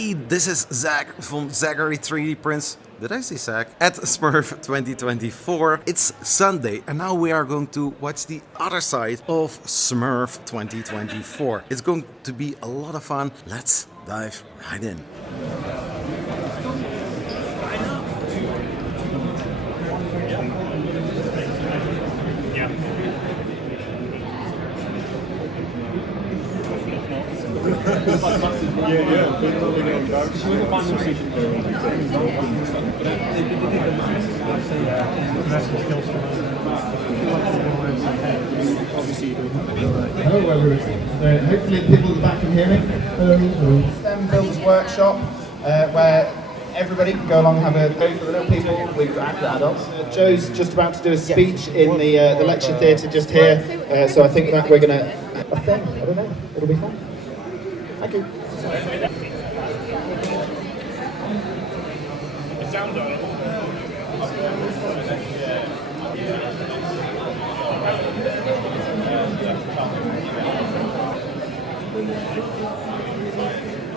Hey, this is Zach from Zachary 3D Prints. Did I say Zach? At SMRRF 2024. It's Sunday and now we are going to watch the other side of SMRRF 2024. It's going to be a lot of fun. Let's dive right in. Hello everyone. Hopefully people at the back can hear me. Hello. STEM Builders Workshop, where everybody can go along and have a go for the little people. We've got the adults. Joe's just about to do a speech in the lecture theatre just here, so I think that we're going to... I don't know. It'll be fun. Thank you.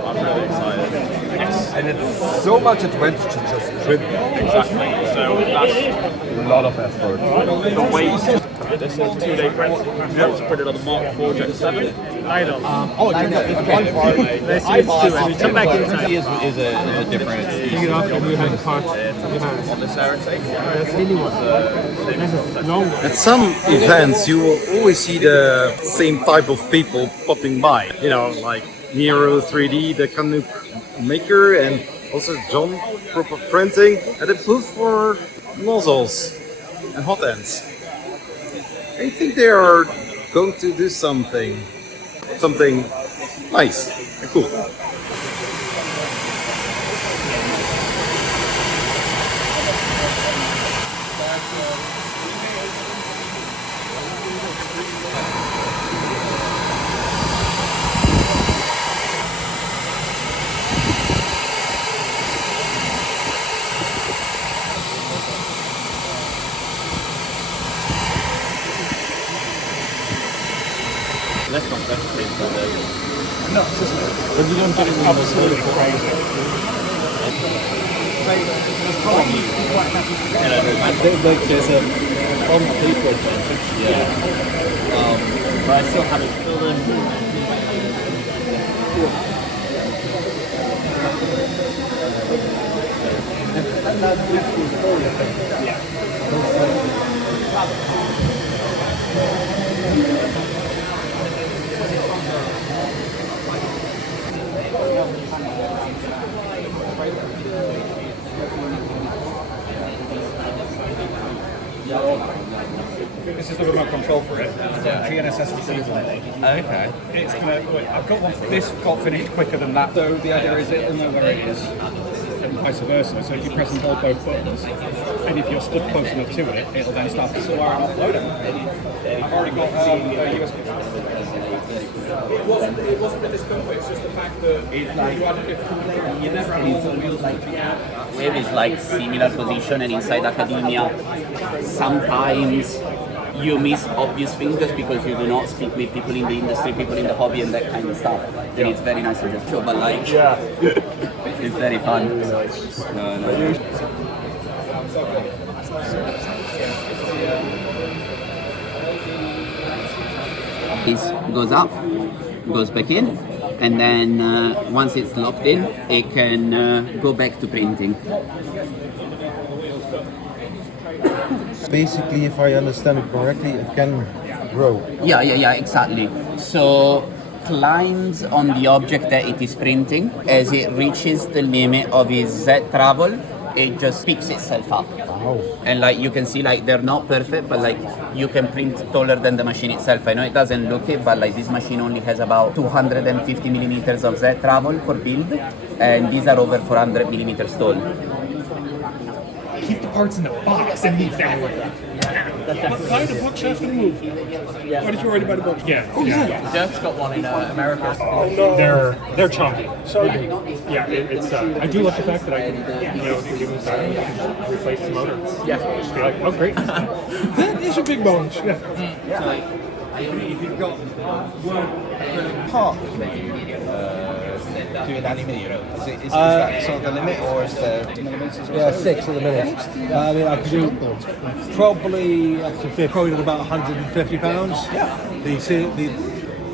I'm really excited. Yes. And it's so much adventure to just print. Exactly. So that's a lot of effort. The weight. This is 2-day print. It's printed on the Mark 4 Gen 7. I know. One part. Come back inside. Is a difference. Take it off and you have the part. On this Aratic. That's really what. Long. At some events you will always see the same type of people popping by. You know, like Nero 3D, the Canuck maker, and also John proper printing at a booth for nozzles and hot ends. I think they are going to do something nice and cool. Less complexity. No, it's just but you don't get it absolutely crazy. There's a complete project. Yeah. But I still haven't filled in. This is the remote control for it. GNSS receiver. Okay. It's gonna. I've got one. This got finished quicker than that, though. The idea is it'll know where it is, and vice versa. So if you press and hold both buttons, and if you're stood close enough to it, it'll then start to swear and offload it. I've already got a USB. It wasn't the discomfort. It's just the fact that you had a different. You never have all the wheels looking out. Where is like similar position, and inside academia sometimes you miss obvious things just because you do not speak with people in the industry, people in the hobby and that kind of stuff. And it's very nice to just show, but like it's very fun. It goes up, goes back in, and then once it's locked in, it can go back to printing. Basically, if I understand it correctly, it can grow. Yeah, exactly. So climbs on the object that it is printing. As it reaches the limit of its Z travel, it just picks itself up. Wow. And like you can see, like they're not perfect, but like you can print taller than the machine itself. I know it doesn't look it, but like this machine only has about 250 millimeters of Z travel for build, and these are over 400 millimeters tall. Keep the parts in the box and leave that with them. Buy the bookshelf and move. Why did you already buy the book? Yeah. Jeff's got one in America. Oh, no. They're chunky. So yeah, it's. I do love the fact that I can, give them time, I can just replace the motor. Yeah. Just be like, oh great. That is a big bonus. Yeah. If you've got one part doing aluminium? Is that sort of the limit, or is there? Yeah, 6 at the minute. I mean, I could do probably up to probably about £150. Yeah. The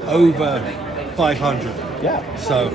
over 500. Yeah. So.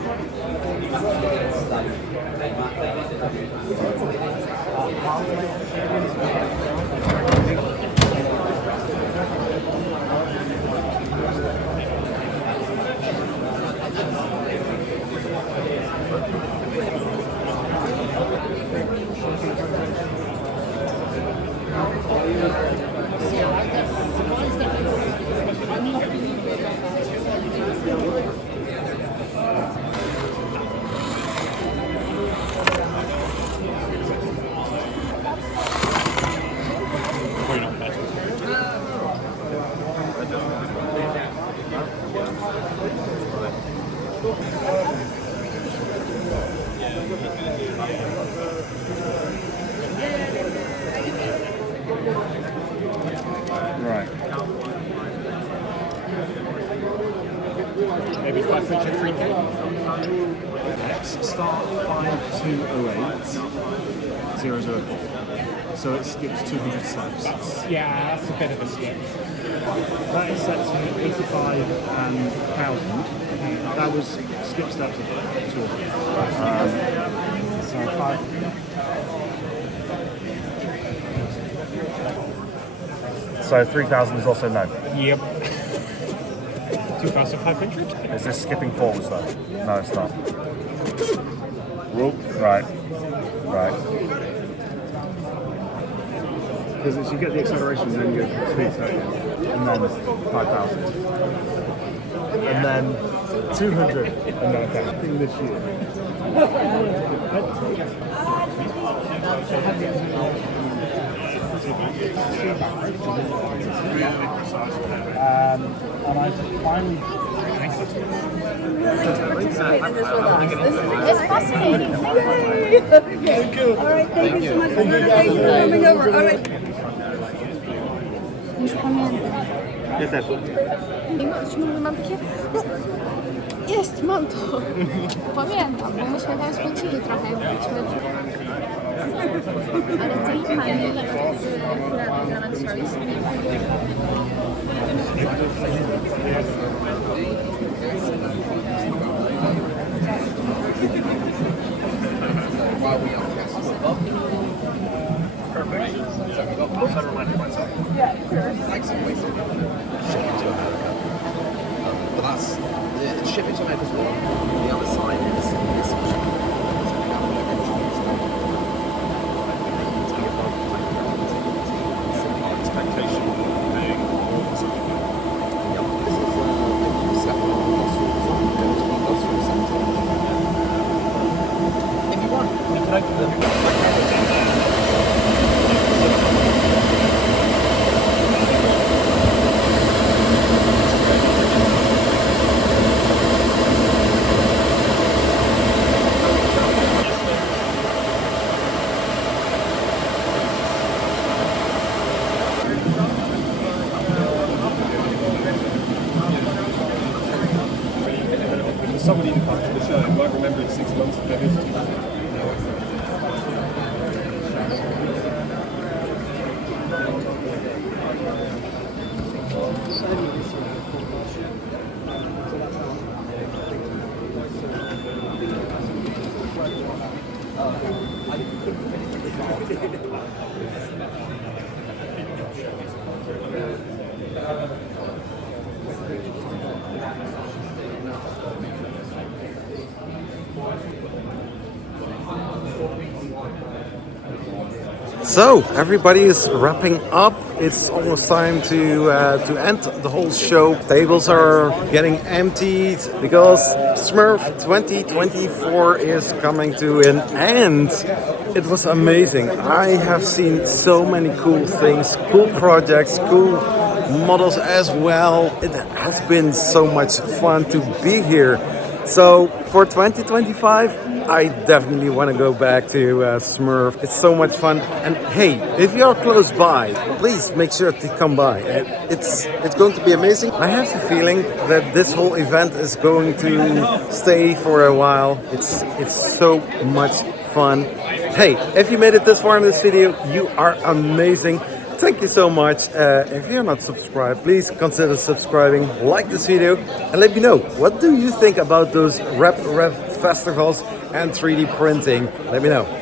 Right. Maybe 500, 3K. Let's start 5208 004. So it skips 200 steps. That's a bit of a skip. That is set to 85 and 1000. That was skip steps of 200. So 5. So 3,000 is also no. Yep. 2,500? Is this skipping forwards though? No, it's not. Whoop. Right. Because as you get the acceleration, then you go for speed, And then 5,000. And then 200. And then 1,000. this year. And I finally. It's fascinating. Yay! Thank you. All right, thank you so much for coming over. All right. Już pamiętam. Ja też. Mam takie... No, jest, mam to. Pamiętam, bo myśmy tam spędzili trochę, byliśmy... Ale tej pani z Finland Stories. But that's the shipping to America's one. The other side is expectation of being this is if you want, you can open them. Somebody who comes to the show might remember it 6 months ago. So everybody is wrapping up. It's almost time to end the whole show. Tables are getting emptied because SMRRF 2024 is coming to an end. It was amazing. I have seen so many cool things, cool projects, cool models as well. It has been so much fun to be here. So for 2025, I definitely want to go back to SMRRF. It's so much fun. And hey, if you're close by, please make sure to come by. It's going to be amazing. I have the feeling that this whole event is going to stay for a while. It's so much fun. Hey, if you made it this far in this video, you are amazing. Thank you so much. If you're not subscribed, please consider subscribing, like this video, and let me know, what do you think about those rep festivals and 3D printing? Let me know.